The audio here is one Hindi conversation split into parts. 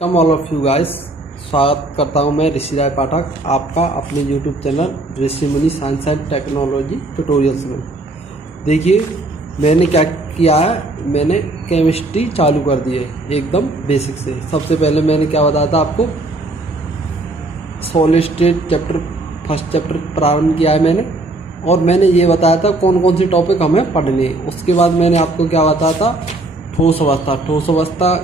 Come all of you guys, स्वागत करता हूं मैं ऋषि राय पाठक आपका अपने यूट्यूब चैनल ऋषि मुनि साइंस एंड टेक्नोलॉजी ट्यूटोरियल्स में। देखिए मैंने क्या किया है, मैंने केमिस्ट्री चालू कर दी है एकदम बेसिक से। सबसे पहले मैंने क्या बताया था आपको, solid state chapter first chapter प्रारंभ किया है मैंने, और मैंने ये बताया था कौन कौन से टॉपिक हमें पढ़ने हैं। उसके बाद मैंने आपको क्या बताया था, ठोस अवस्था। ठोस अवस्था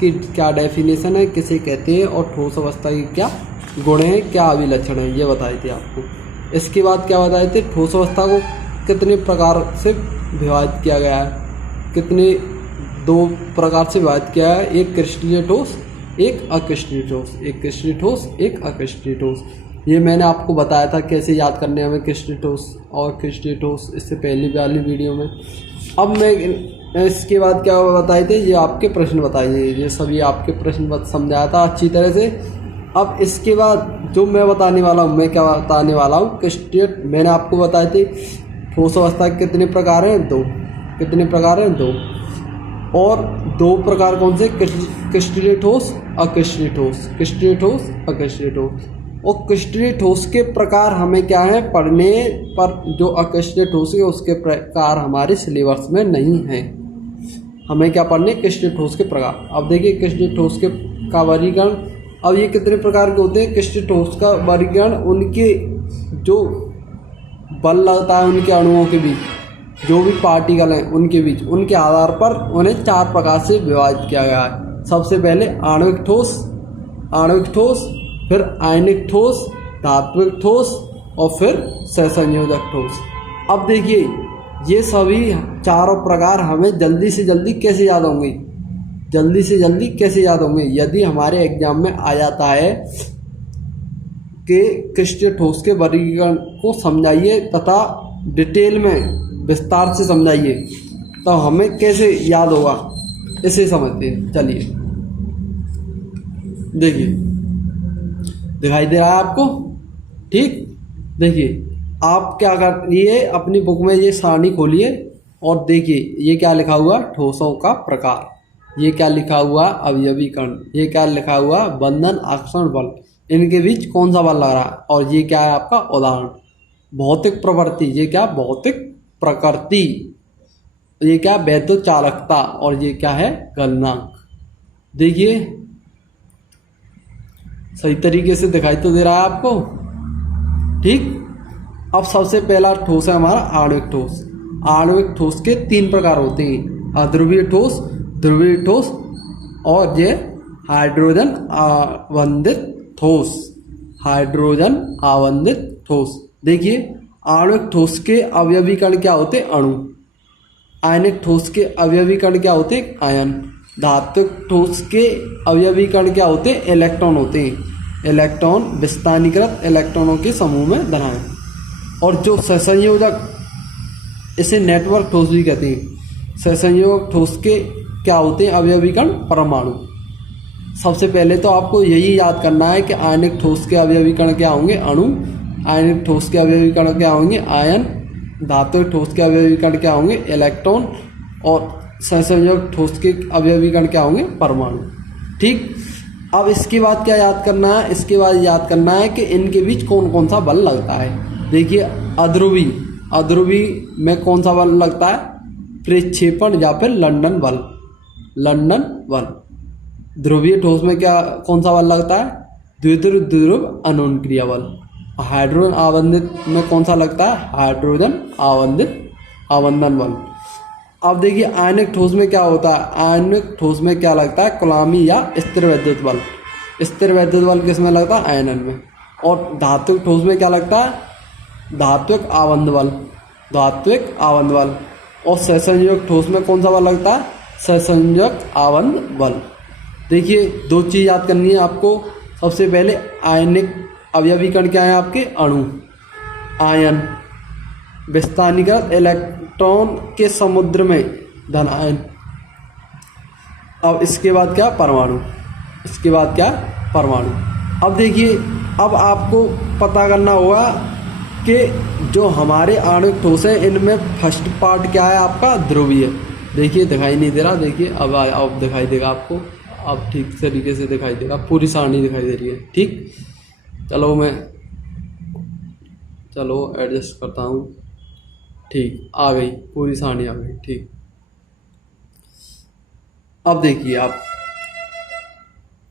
की क्या डेफिनेशन है, किसे कहते हैं, और ठोस अवस्था की क्या गुण है, क्या अभिलक्षण है, ये बताए थे आपको। इसके बाद क्या बताए थे, ठोस अवस्था को कितने प्रकार से विभाजित किया गया है, कितने दो प्रकार से विभाजित किया है, एक क्रिस्टलीय ठोस, एक अक्रिस्टलीय ठोस, एक क्रिस्टलीय ठोस, एक अक्रिस्टलीय ठोस। ये मैंने आपको बताया था कैसे याद करने हमें क्रिस्टलीय ठोस और क्रिस्टलीय ठोस, इससे पहली वाली वीडियो में। अब मैं इसके बाद क्या बताए थे, ये आपके प्रश्न बताइए, ये सभी आपके प्रश्न समझाया था अच्छी तरह से। अब इसके बाद जो मैं बताने वाला हूँ, मैं क्या बताने वाला हूँ, क्रिस्टलीय मैंने आपको बताए थे ठोस अवस्था के कितने प्रकार हैं, दो। कितने प्रकार हैं, दो। और दो प्रकार कौन से, क्रिस्टलीय ठोस, अक्रिस्टलीय ठोस, क्रिस्टलीय ठोस, अक्रिस्टलीय ठोस। और क्रिस्टलीय ठोस के प्रकार हमें क्या है पढ़ने, पर जो अक्रिस्टलीय ठोस है उसके प्रकार हमारे सिलेबस में नहीं है। हमें क्या पढ़ने, क्रिस्टलीय ठोस के प्रकार। अब देखिए क्रिस्टलीय ठोस के का वर्गीकरण, अब ये कितने प्रकार के होते हैं। क्रिस्टलीय ठोस का वर्गीकरण उनके जो बल लगता है उनके अणुओं के बीच, जो भी पार्टिकल हैं उनके बीच, उनके आधार पर उन्हें चार प्रकार से विभाजित किया गया है। सबसे पहले आणविक ठोस, आणविक ठोस, फिर आयनिक ठोस, धात्विक ठोस, और फिर सहसंयोजक ठोस। अब देखिए ये सभी चारों प्रकार हमें जल्दी से जल्दी कैसे याद होंगे, जल्दी से जल्दी कैसे याद होंगे, यदि हमारे एग्जाम में आ जाता है कि क्रिस्टलीय ठोस के वर्गीकरण को समझाइए तथा डिटेल में विस्तार से समझाइए, तो हमें कैसे याद होगा, इसे समझते हैं। चलिए देखिए, दिखाई दे रहा है आपको, ठीक। देखिए आप क्या करिए, अपनी बुक में ये सारणी खोलिए और देखिए ये क्या लिखा हुआ, ठोसों का प्रकार। ये क्या लिखा हुआ, अवयवीकरण। ये क्या लिखा हुआ, बंधन, आकर्षण बल। इनके बीच कौन सा बल लग रहा है, और ये क्या है आपका उदाहरण, भौतिक प्रवृत्ति। ये क्या, भौतिक प्रकृति। ये क्या, वैद्युत चालकता, और ये क्या है, गलनांक। देखिए सही तरीके से दिखाई तो दे रहा है आपको, ठीक। अब सबसे पहला ठोस है हमारा आणविक ठोस। आणविक ठोस के तीन प्रकार होते हैं, अध्रुवीय ठोस, ध्रुवीय ठोस, और ये हाइड्रोजन आवंधित ठोस, हाइड्रोजन आवंधित ठोस। देखिए आणविक ठोस के अवयवीकरण क्या होते हैं, अणु। आयनिक ठोस के अवयवीकरण क्या होते हैं, आयन। धात्विक ठोस के अवयवीकरण क्या होते हैं, इलेक्ट्रॉन होते हैं। इलेक्ट्रॉन विस्थानीकृत इलेक्ट्रॉनों के समूह में धनाएं। और जो सहसंयोजक, इसे नेटवर्क ठोस भी कहते हैं। सहसंयोजक ठोस के क्या होते हैं अवयवीकरण, परमाणु। सबसे पहले तो आपको यही याद करना है कि आयनिक ठोस के अवयवीकरण क्या होंगे, अणु। आयनिक ठोस के अवयवीकरण क्या होंगे, आयन। धात्विक ठोस के अवयवीकरण क्या होंगे, इलेक्ट्रॉन। और सहसंयोजक ठोस के अवयवीकरण क्या होंगे, परमाणु, ठीक। अब इसके बाद क्या याद करना है, इसके बाद याद करना है कि इनके बीच कौन कौन सा बल लगता है। देखिए अध्रुवी, अध्रुवी में कौन सा बल लगता है, प्रक्षेपण या फिर लंदन बल, लंदन बल। ध्रुवीय ठोस में क्या, कौन सा बल लगता है, द्विध्रुव ध्रुव अनुक्रिया बल। हाइड्रोजन आवंधित में कौन सा लगता है, हाइड्रोजन आवंधित आवंधन बल। अब देखिए आयनिक ठोस में क्या होता है, आयनिक ठोस में क्या लगता है, कौलामी या स्थिर वैद्युत बल। स्थिर वैद्युत बल किस में लगता है, आयनन में। और धात्विक ठोस में क्या लगता है, धात्विक आवंध बल, धात्विक आवंध बल। और सहसंयोजक ठोस में कौन सा बल लगता है, सहसंयोजक आवंध बल। देखिए दो चीज़ याद करनी है आपको। सबसे पहले आयनिक अवयवीकरण क्या है आपके, अणु, आयन। विस्थानीकृत इलेक्ट्रॉन के समुद्र में धन आयन। अब इसके बाद क्या, परमाणु। इसके बाद क्या, परमाणु। अब देखिए, अब आपको पता करना होगा कि जो हमारे आणविक ठोस हैं इनमें फर्स्ट पार्ट क्या है आपका, ध्रुवीय। देखिए दिखाई नहीं दे रहा, देखिए अब दिखाई देगा आपको। अब ठीक तरीके से दिखाई देगा, पूरी सारणी दिखाई दे रही है। ठीक, चलो एडजस्ट करता हूँ। ठीक, आ गई, पूरी सारणी आ गई। ठीक, अब देखिए आप,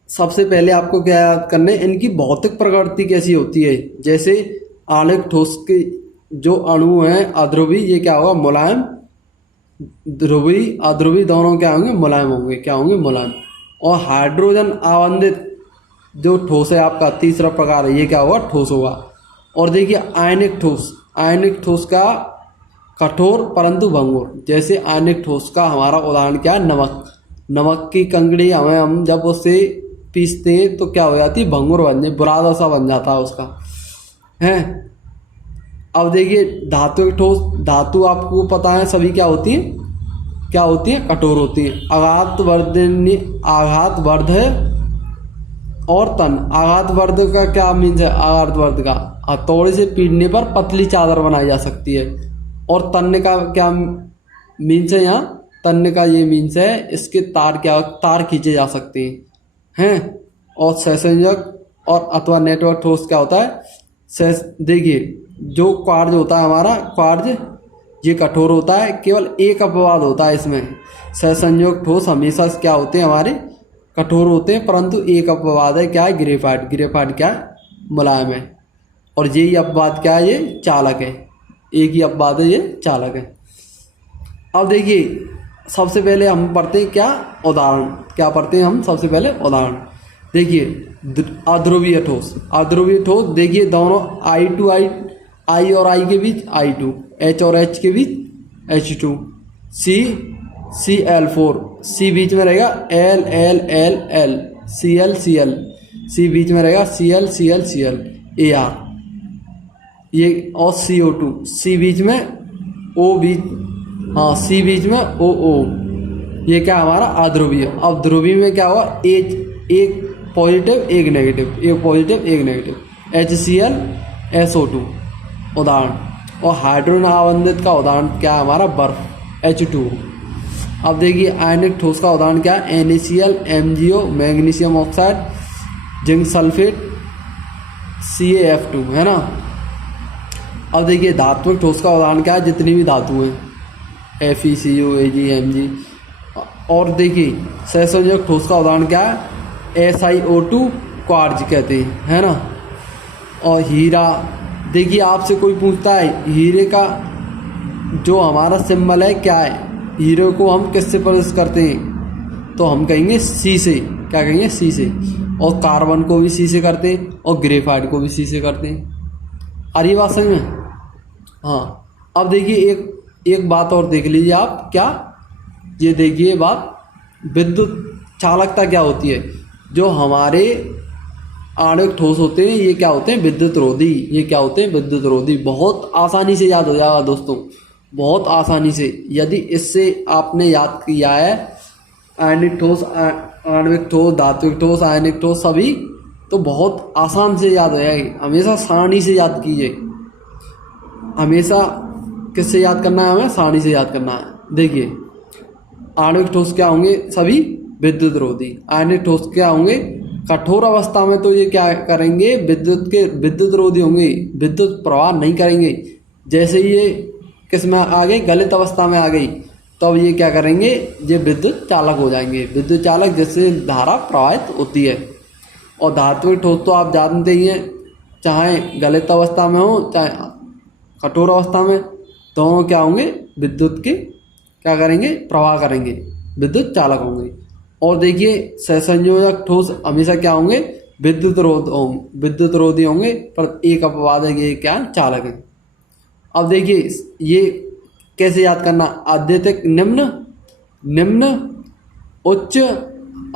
सबसे पहले आपको क्या याद करना है, इनकी भौतिक प्रकृति कैसी होती है। जैसे आणविक ठोस के जो अणु हैं अध्रुवी, ये क्या होगा, मुलायम, ध्रुवी अध्रुवी दोनों क्या होंगे, मुलायम होंगे। क्या होंगे, मुलायम। और हाइड्रोजन आबंधित जो ठोस है आपका तीसरा प्रकार है, ये क्या होगा, ठोस होगा। और देखिए आयनिक ठोस, आयनिक ठोस का कठोर परंतु भंगुर। जैसे आयनिक ठोस का हमारा उदाहरण क्या है, नमक। नमक की कंकड़ी हम जब उससे पीसते हैं तो क्या हो जाती है, भंगुर बन जाती, बुरादा सा बन जाता है उसका, है। अब देखिए धातु ठोस, धातु आपको पता है सभी क्या होती है, कठोर होती है। आघातवर्ध और तन। आघातवर्ध का क्या मीन्स है, आघातवर्ध का हथौड़े से पीटने पर पतली चादर बनाई जा सकती है। और तन्य का क्या मीन्स है, यहाँ तन्य का ये मीन्स है, इसके तार खींचे जा सकते हैं। और सहसंयोजक और अथवा नेटवर्क ठोस क्या होता है, देखिए जो क्वार्ज होता है हमारा, क्वार्ज ये कठोर होता है, केवल एक अपवाद होता है इसमें। सहसंयोजक ठोस हमेशा क्या होते हैं हमारे, कठोर होते हैं, परंतु एक अपवाद है, क्या है, ग्रेफाइट। ग्रेफाइट क्या है, मुलायम है। और यही अपवाद क्या है, ये चालक है। एक ही अपवाद है, ये चालक है। अब देखिए सबसे पहले हम पढ़ते हैं क्या, उदाहरण। क्या पढ़ते हैं हम, सबसे पहले उदाहरण। देखिए अध्रुवीय ठोस, अध्रुवीय ठोस देखिए दोनों I और I के बीच I2, H और H के बीच H2, Cl4, C बीच में रहेगा L, Cl, C बीच में रहेगा Cl, Ar ये, और CO2, C बीच में C बीच में OO, ये क्या हमारा अध्रुवीय। अब ध्रुवीय में क्या हुआ, एक पॉजिटिव एक नेगेटिव, एक पॉजिटिव एक नेगेटिव, HCl, SO2 उदाहरण। और हाइड्रोजन आबंधित का उदाहरण क्या है हमारा, बर्फ, H2। अब देखिए आयनिक ठोस का उदाहरण क्या है, NaCl, MgO, magnesium oxide, zinc sulphate, CaF2, है ना। अब देखिए धात्विक ठोस का उदाहरण क्या है, जितनी भी धातु हैं, FeCu, Ag, Mg। और देखिए सहसंयोजक ठोस का उदाहरण क्या है, SiO2 क्वार्ज कहते हैं, है ना। और हीरा, देखिए आपसे कोई पूछता है हीरे का जो हमारा सिंबल है क्या है, हीरे को हम किससे प्रदर्शित करते हैं, तो हम कहेंगे C से। क्या कहेंगे, C से। और कार्बन को भी C से करते हैं, और ग्रेफाइट को भी C से करते हैं। आ रही बात समझ में। हाँ, अब देखिए एक बात और देख लीजिए आप, क्या, ये देखिए बात, विद्युत चालकता क्या होती है। जो हमारे आणविक ठोस होते हैं ये क्या होते हैं, विद्युत रोधी। ये क्या होते हैं, विद्युत रोधी। बहुत आसानी से याद हो जाएगा दोस्तों, बहुत आसानी से। यदि इससे आपने याद किया है आयनिक ठोस, आणविक ठोस, धात्विक ठोस, आयनिक ठोस सभी, तो बहुत आसान से याद हो जाएगी। हमेशा सारणी से याद कीजिए, हमेशा किससे याद करना है, हमें सारणी से याद करना है। देखिए आणविक ठोस क्या होंगे, सभी विद्युत रोधी। आयनिक ठोस क्या होंगे, कठोर अवस्था में तो ये क्या करेंगे, विद्युत रोधी होंगे, विद्युत प्रवाह नहीं करेंगे। जैसे ये किस में आ गई, गलित अवस्था में आ गई, तब ये क्या करेंगे, ये विद्युत चालक हो जाएंगे। विद्युत चालक जिससे धारा प्रवाहित होती है। और धात्विक ठोस तो आप जानते ही हैं, चाहे गलित अवस्था में हो चाहे कठोर अवस्था में, दोनों क्या होंगे, विद्युत के क्या करेंगे, प्रवाह करेंगे, विद्युत चालक होंगे। और देखिए सहसंयोजक ठोस हमेशा क्या होंगे, विद्युत रोधी होंगे, पर एक अपवाद है, ये क्या, चालक है। अब देखिए ये कैसे याद करना, अत्यधिक निम्न उच्च,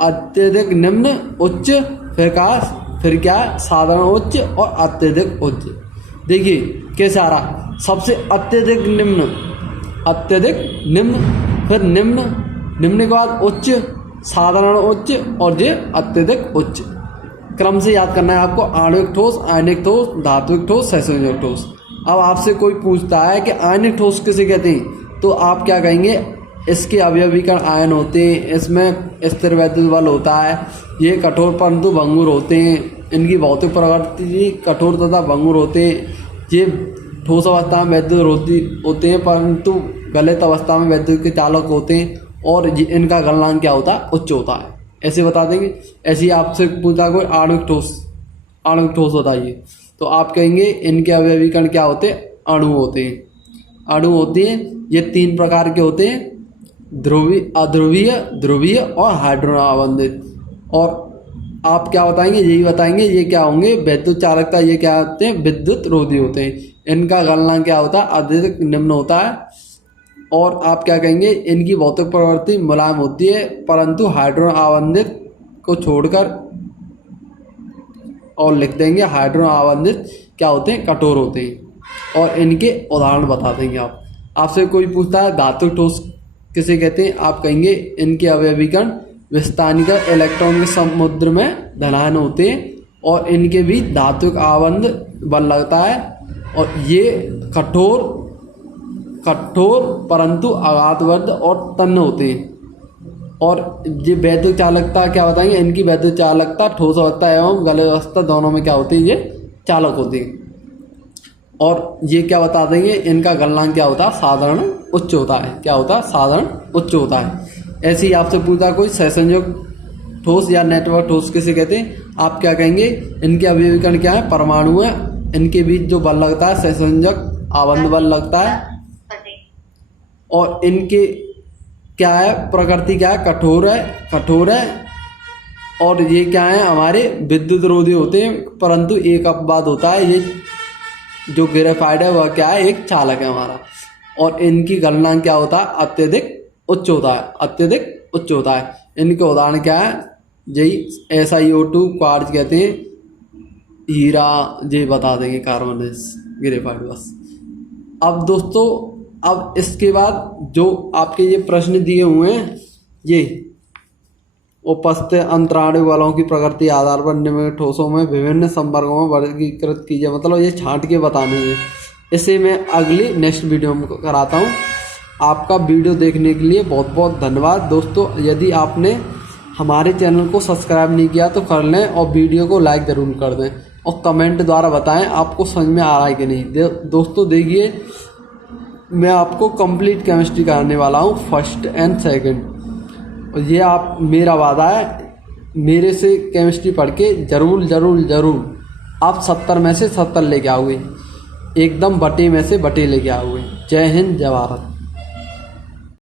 अत्यधिक निम्न उच्च, फिर क्या, साधारण उच्च और अत्यधिक उच्च। देखिए कैसे आ रहा, सबसे अत्यधिक निम्न, फिर निम्न के बाद उच्च, साधारण उच्च, और ये अत्यधिक उच्च। क्रम से याद करना है आपको, आणविक ठोस, आयनिक ठोस, धात्विक ठोस, सहसंयोजक ठोस। अब आपसे कोई पूछता है कि आयनिक ठोस किसे कहते हैं, तो आप क्या कहेंगे, इसके अवयवीकरण आयन होते हैं, इसमें स्थिर वैद्युत बल होता है, ये कठोर परंतु भंगुर होते हैं, इनकी भौतिक प्रकृति कठोर तथा भंगुर होते हैं, ये ठोस अवस्था में वैद्युत रोधी होते हैं परंतु गलित अवस्था में वैद्युत के चालक होते हैं, और इनका गलनांक क्या होता है, उच्च होता है। ऐसे बता देंगे। ऐसे ही आपसे पूछा कोई आणविक ठोस बताइए, तो आप कहेंगे इनके अवयवीकरण क्या होते हैं, अणु होते हैं। अणु होते हैं, ये 3 प्रकार के होते हैं, ध्रुवीय, अध्रुवीय, ध्रुवीय और हाइड्रोजन आबंधित। और आप क्या बताएंगे, यही बताएंगे ये क्या होंगे, विद्युत चालकता, ये क्या होते हैं, विद्युत रोधी होते हैं। इनका गलनांक क्या होता है, अत्यधिक निम्न होता है। और आप क्या कहेंगे, इनकी भौतिक प्रवृत्ति मुलायम होती है परंतु हाइड्रोजन आबंधित को छोड़कर, और लिख देंगे हाइड्रोजन आबंधित क्या होते हैं, कठोर होते हैं। और इनके उदाहरण बता देंगे आप। आपसे कोई पूछता है धातुक ठोस किसे कहते हैं, आप कहेंगे इनके अवयवीकरण विस्थानिका इलेक्ट्रॉन के समुद्र में धनायन होते हैं, और इनके भी धात्विक आबंध बल लगता है, और ये कठोर परंतु आघातवर्ध और तन्य होते हैं। और ये वैद्युत चालकता क्या बताएंगे, इनकी वैद्युत चालकता ठोस अवस्था एवं गलित अवस्था दोनों में क्या होती है, ये चालक होती है। और ये क्या बता देंगे, इनका गलनांक क्या होता है, साधारण उच्च होता है। क्या होता है, साधारण उच्च होता है। ऐसे ही आपसे पूछा कोई सहसंयोग ठोस या नेटवर्क ठोस किसे कहते हैं, आप क्या कहेंगे, इनके अवयवीकरण क्या है, परमाणु है, इनके बीच जो बल लगता है सहसंयोग आबंध बल लगता है, और इनके क्या है, प्रकृति क्या है, कठोर है। और ये क्या है, हमारे विद्युत रोधी होते हैं, परंतु एक अपवाद होता है, ये जो ग्रेफाइट है वह क्या है, एक चालक है हमारा। और इनकी गलनांक क्या होता है, अत्यधिक उच्च होता है। इनके उदाहरण क्या है, यही SiO2 क्वार्ट्ज कहते हैं, हीरा, ये बता देंगे, कार्बन ग्रेफाइट, बस। अब दोस्तों, अब इसके बाद जो आपके ये प्रश्न दिए हुए हैं, ये उपस्थित अंतराणु बलों की प्रकृति आधार पर निम्नलिखित ठोसों में विभिन्न संवर्गों में वर्गीकृत कीजिए, मतलब ये छांट के बताने हैं। इसे मैं अगली नेक्स्ट वीडियो में कराता हूँ। आपका वीडियो देखने के लिए बहुत बहुत धन्यवाद दोस्तों। यदि आपने हमारे चैनल को सब्सक्राइब नहीं किया तो कर लें, और वीडियो को लाइक ज़रूर कर दें, और कमेंट द्वारा बताएं आपको समझ में आ रहा है कि नहीं। दोस्तों देखिए, मैं आपको कंप्लीट केमिस्ट्री कराने वाला हूँ, 1st and 2nd। और ये आप, मेरा वादा है, मेरे से केमिस्ट्री पढ़ के ज़रूर आप 70 में से 70 लेके आओगे, एकदम बटे में से बटे लेके आओगे। जय हिंद, जय भारत।